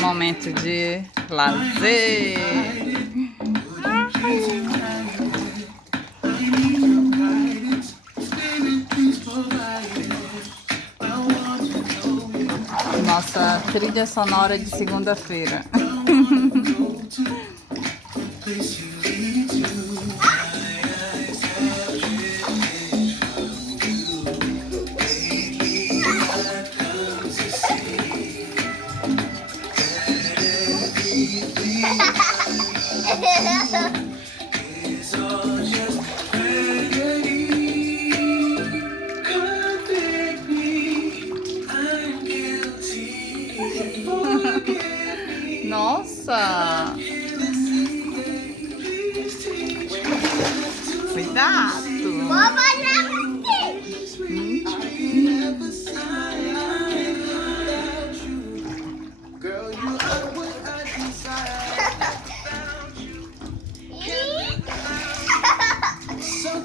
Momento de lazer. Nossa trilha sonora de segunda-feira. Nossa! Cuidado!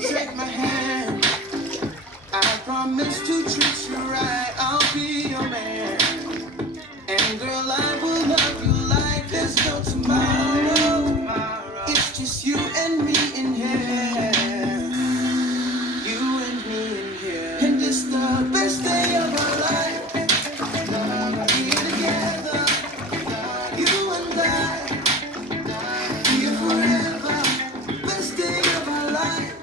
Take my hand. I promise to treat you right. I'll be your man. And girl, I will love you like there's no tomorrow. It's just you and me in here. You and me in here. And it's the best day of our life. Be together. You and I. Here forever. Best day of our life.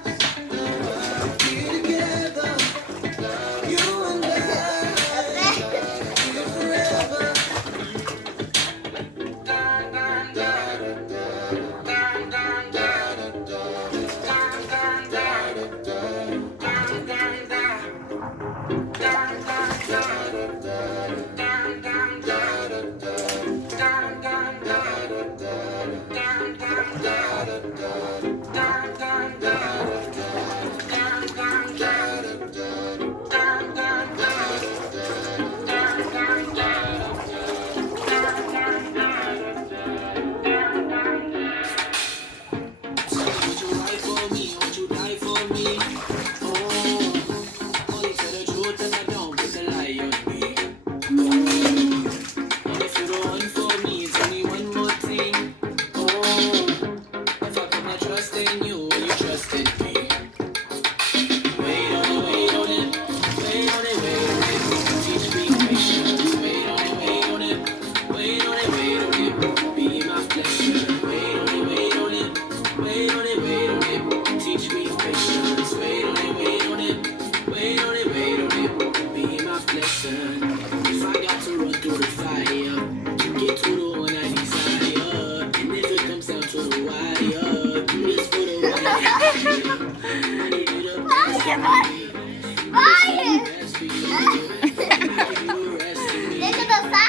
Deixa eu dançar.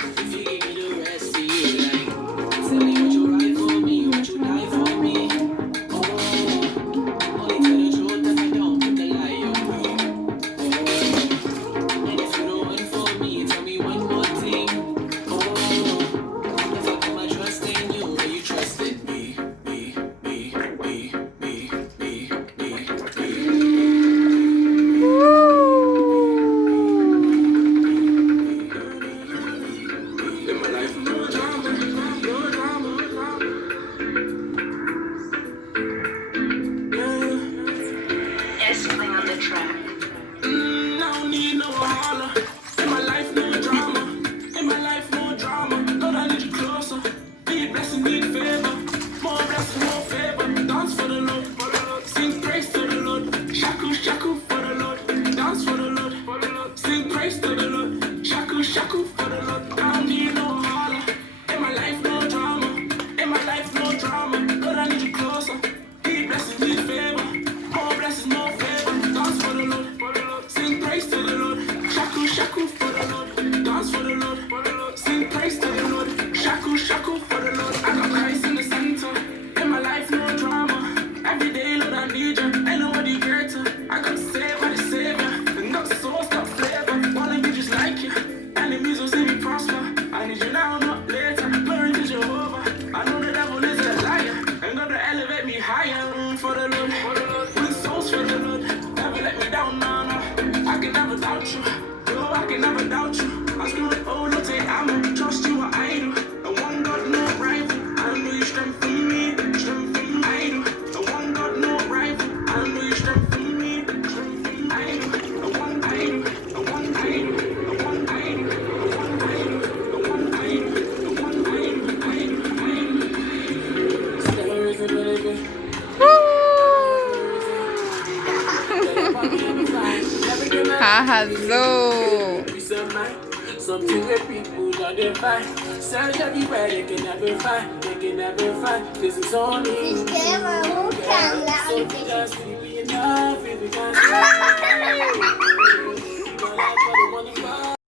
Dance for the I can never doubt you. I scream it, oh, no, take, I'ma trust you, what I do. The one God, no rival. I know you strengthen me, strengthen me, I do. The one God, no rival. I know you strengthen me, strengthen me, I do. The one I do, the one I do, the one I do, the one I do, the one I do, the one I do, I do. There is a baby. Arrasou! Something where people don't define. Search everywhere, they can never find. They can never find. This is only you. Sistema no canal. So just be enough if you can't.